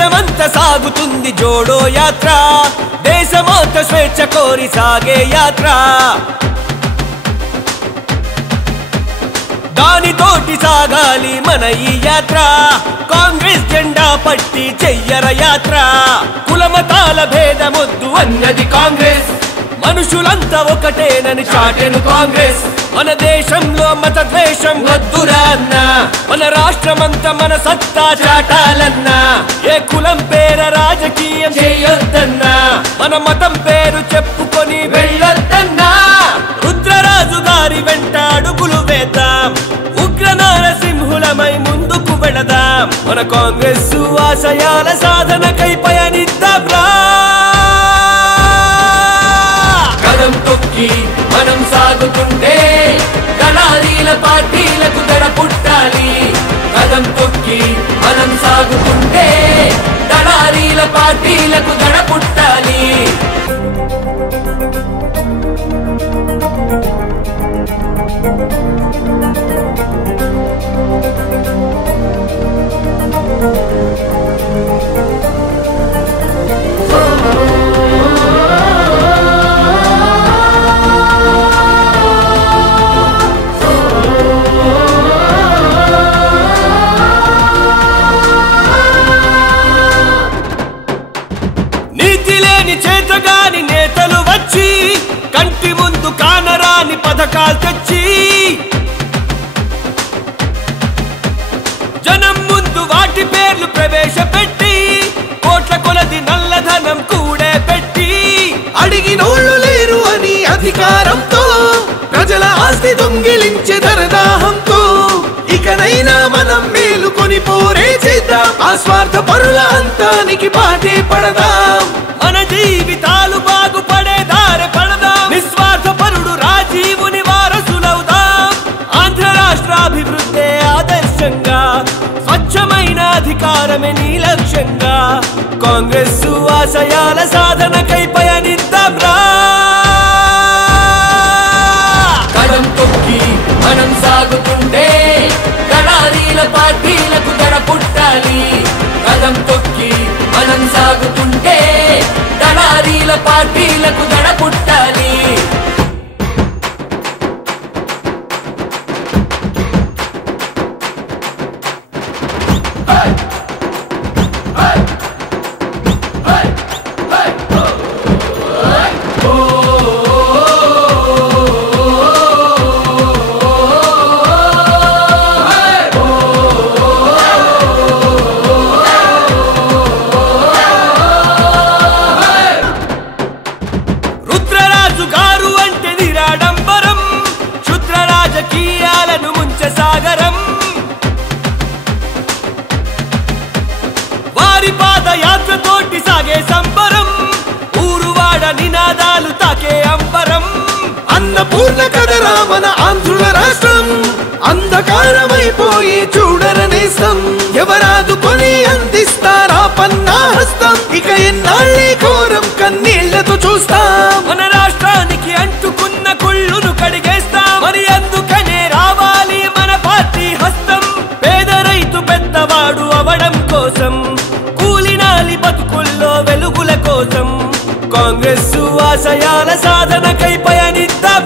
దేశమంతా సాగుతుంది జోడో యాత్ర, దేశమంతా స్వేచ్ఛ కోరి సాగే యాత్ర. దానితోటి సాగాలి మన ఈ యాత్ర, కాంగ్రెస్ జెండా పట్టి చెయ్యర యాత్ర. కులమతాల భేదమొద్దు అన్నది కాంగ్రెస్, మనుషులంతా ఒకటేనని చాటెను కాంగ్రెస్. మన దేశంలో మత ద్వేషం వద్దురా అన్న, మన రాష్ట్రమంతా మన సత్తా చాటాలన్నా. ఏ కులం పేర రాజకీయం చేయొద్దన్నా, మన మతం పేరు చెప్పుకొని వెళ్ళొద్దన్నా. రుద్రరాజు గారి వెంట అడుగులు వేద్దాం, ఉగ్ర నరసింహులమై ముందుకు వెళదాం. మన కాంగ్రెస్ ఆశయాల సాధనకై పయనిద్దాం రా. కదం తొక్కి మనం సాగుతుంటే దళారీల పార్టీలకు దడ పుట్టాలి. కదం తొక్కి మనం సాగుతుంటే దళారీల పార్టీలకు దడ పుట్టాలి. చేతగాని నేతలు వచ్చి కంటి ముందు కానరాని పథకాలు తెచ్చి జనం ముందు వాటి పేర్లు ప్రవేశపెట్టి కోట్ల కొలది నల్లధనం కూడే పెట్టి అడిగినోళ్ళు లేరు అని అధికారంతో ప్రజల ఆస్తి దొంగిలించే దరదాహంతో ఇకనైనా మనం మేలుకొని పోరే చేద్దాం. ఆ స్వార్థ పరుల అంతానికి పాటే పడదాం. మన జీవితాలు బాగుపడే దారి పడదాం. నిస్వార్థ పరుడు రాజీవుని వారసులవుదాం. ఆంధ్ర రాష్ట్రాభివృద్ధి ఆదర్శంగా, స్వచ్ఛమైన అధికారమే నీ లక్ష్యంగా. కాంగ్రెస్ ఆశయాల సాధనకై పయనిద్దాం రా. కదం తొక్కి మనం సాగుతుంటే దళారీల పార్టీలకు దడ పుట్టాలి. కదం తొక్కి మనం సాగుతుంటే దళారీల పార్టీలకు దడ పుట్టాలి. రాజకీయాలను ముంచె సాగరం, వారి పాదయాత్రతోటి సాగే సంబరం. ఊరువాడ నినాదాలు తాకే అంబరం. అన్నపూర్ణ కదరా మన ఆంధ్రుల రాష్ట్రం, అంధకారమైపోయి చూడరనేస్తం. ఎవరాదుకొని అందిస్తారా పన్నా హస్తం, ఇక ఎన్నాళ్ళే ఘోరం కన్నీళ్లతో చూస్తాం. మన రాష్ట్రానికి అంటుకున్న కుళ్ళును కడిగేస్తాం. మరి అందుకనే రావాలి మన పార్టీ హస్తం. పేద రైతు పెద్దవాడు అవడం కోసం, కూలినాలి బతుకుల్లో వెలుగుల కోసం. కాంగ్రెస్ ఆశయాల సాధనకై పయనిద్దాం.